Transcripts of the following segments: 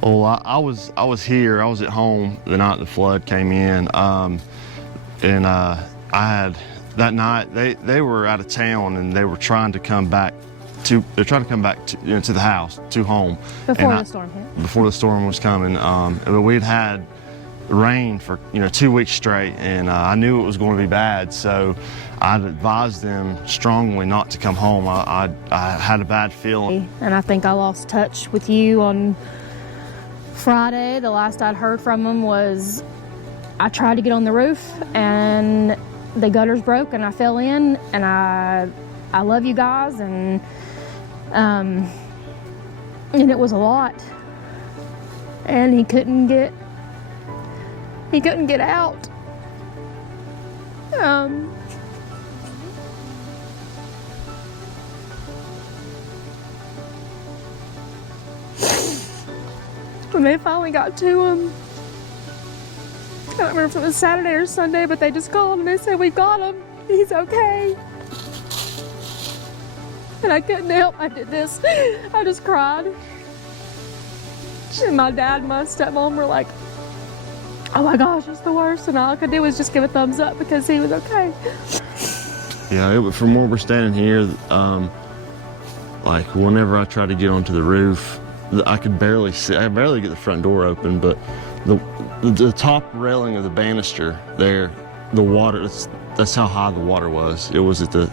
Well, I was here. I was at home the night the flood came in, and I had that night they were out of town and they were trying to come back to to the house, to home Before the storm hit. before the storm was coming. But we'd had rain for 2 weeks straight, and I knew it was going to be bad, so I'd advised them strongly not to come home. I had a bad feeling. And I think I lost touch with you on Friday. The last I'd heard from them was I tried to get on the roof and the gutters broke and I fell in, and I love you guys, and it was a lot, and he couldn't get out. When they finally got to him, I don't remember if it was Saturday or Sunday, but they just called and they said, "We got him, he's okay." And I couldn't help, I did this. I just cried. And my dad and my stepmom were like, "Oh my gosh, it's the worst." And all I could do was just give a thumbs up because he was okay. Yeah, from where we're standing here, like whenever I try to get onto the roof, I could barely see. I barely get the front door open, but the top railing of the banister there, the water. That's how high the water was. It was at the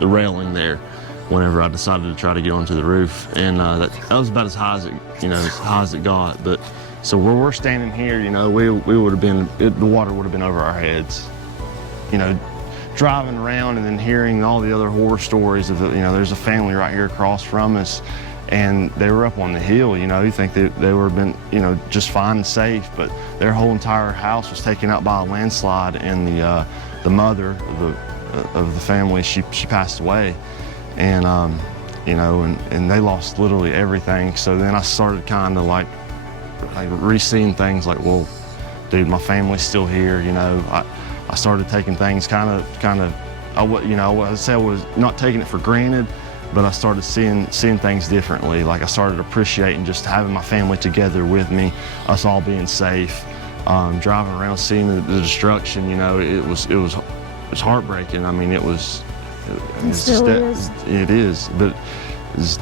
railing there. Whenever I decided to try to get onto the roof, and that was about as high as it got. But so where we're standing here, we would have been. The water would have been over our heads. Driving around and then hearing all the other horror stories of there's a family right here across from us. And they were up on the hill, you think they would have been, just fine and safe, but their whole entire house was taken out by a landslide, and the mother of the family, she passed away, and and they lost literally everything. So then I started kind of like re-seeing things like, well, dude, my family's still here, I started taking things kind of, I would say I was not taking it for granted, but I started seeing things differently. Like I started appreciating just having my family together with me, us all being safe, driving around, seeing the destruction. It was heartbreaking. I mean, it still is. It is, but it's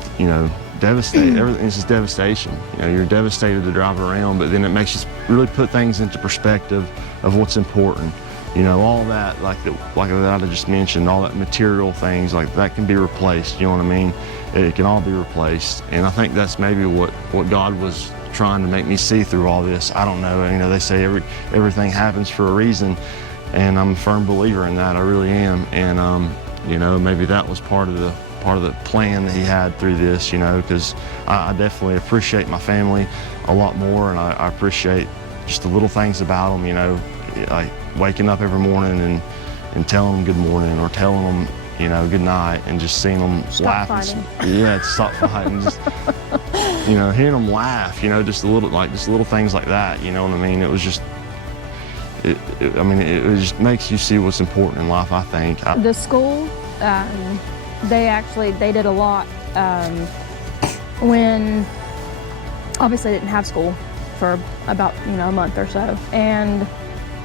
devastating. Everything is just devastation. You're devastated to drive around, but then it makes you really put things into perspective of what's important. All that, like that I just mentioned, all that material things, like that can be replaced, you know what I mean? It can all be replaced. And I think that's maybe what God was trying to make me see through all this. I don't know, they say everything happens for a reason, and I'm a firm believer in that, I really am. And, maybe that was part of the plan that he had through this, because I definitely appreciate my family a lot more, and I appreciate just the little things about them, like waking up every morning and telling them good morning, or telling them, good night, and just seeing them laugh. Yeah, stop fighting. Just, hearing them laugh, just little things like that, you know what I mean? It was just, it just makes you see what's important in life, I think. The school, they did a lot when obviously they didn't have school for about, a month or so. And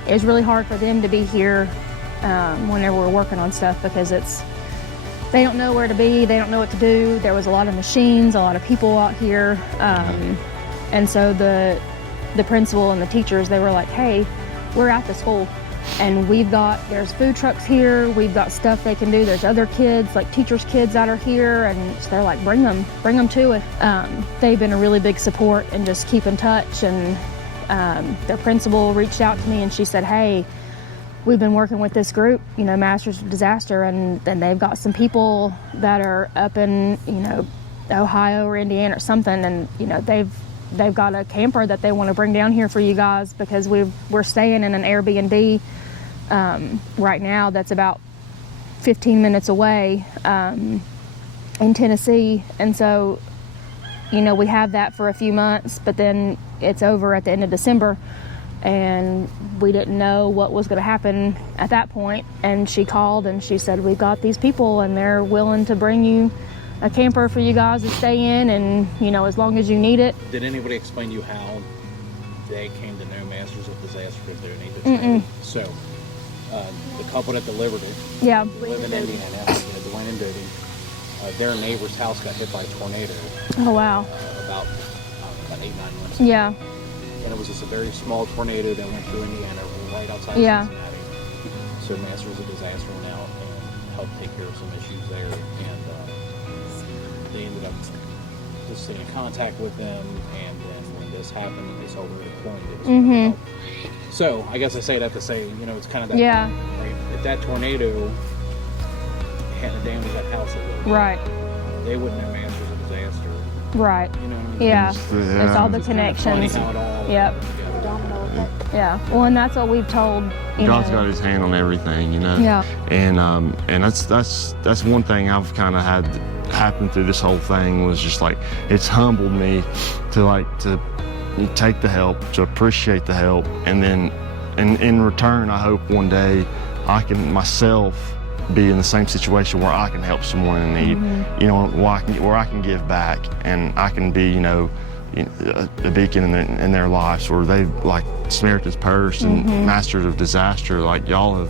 it was really hard for them to be here whenever we're working on stuff, because they don't know where to be, they don't know what to do. There was a lot of machines, a lot of people out here. And so the principal and the teachers, they were like, "Hey, we're at the school, and there's food trucks here, we've got stuff they can do. There's other kids, like teachers' kids that are here," and so they're like, bring them to it. They've been a really big support and just keep in touch. And their principal reached out to me and she said, "Hey, we've been working with this group, Masters of Disaster, and they've got some people that are up in, Ohio or Indiana or something, and they've got a camper that they want to bring down here for you guys, because we're staying in an Airbnb right now that's about 15 minutes away in Tennessee, and so we have that for a few months, but then it's over at the end of December, and we didn't know what was going to happen at that point. And she called and she said, "We've got these people and they're willing to bring you a camper for you guys to stay in, and you know, as long as you need it. Did anybody explain to you how they came to know Masters of Disaster if they need to training? So, the couple that delivered it, Yeah. live in Indiana, Dwayne and Dodie, their neighbor's house got hit by a tornado Oh wow. about 8-9 months ago. Yeah. And it was just a very small tornado that went through Indiana, right outside Yeah. Cincinnati. So Masters of Disaster went out and helped take care of some issues there, and they ended up just staying in contact with them. And then when this happened, they saw we were deploying, it was help. So I guess I say that to say, you know, it's kind of that. Yeah. Right? If that tornado hadn't damaged that house a little bit, Right. they wouldn't have Masters of Disaster. Right. You know what I mean? Yeah. It's all the It's kinda funny connections. how it all Yep. goes together. Domino effect. Yeah. Well, and that's what we've told. You God's know. got His hand on everything, you know. Yeah. And that's one thing I've kind of had happen through this whole thing, was just like, it's humbled me to take the help, to appreciate the help, and then in return, I hope one day I can myself be in the same situation where I can help someone in need. You know, where I can give back, and I can be, you know, a beacon in their lives, where they, like Samaritan's Purse and Masters of Disaster, like y'all have,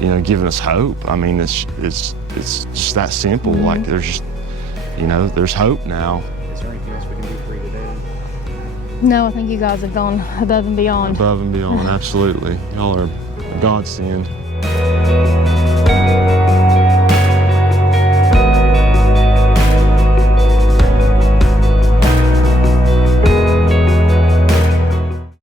you know, given us hope. I mean, it's just that simple. Like, there's just, you know, there's hope now. Is there anything else we can do for you today? No, I think you guys have gone above and beyond. Above and beyond, absolutely. Y'all are a godsend.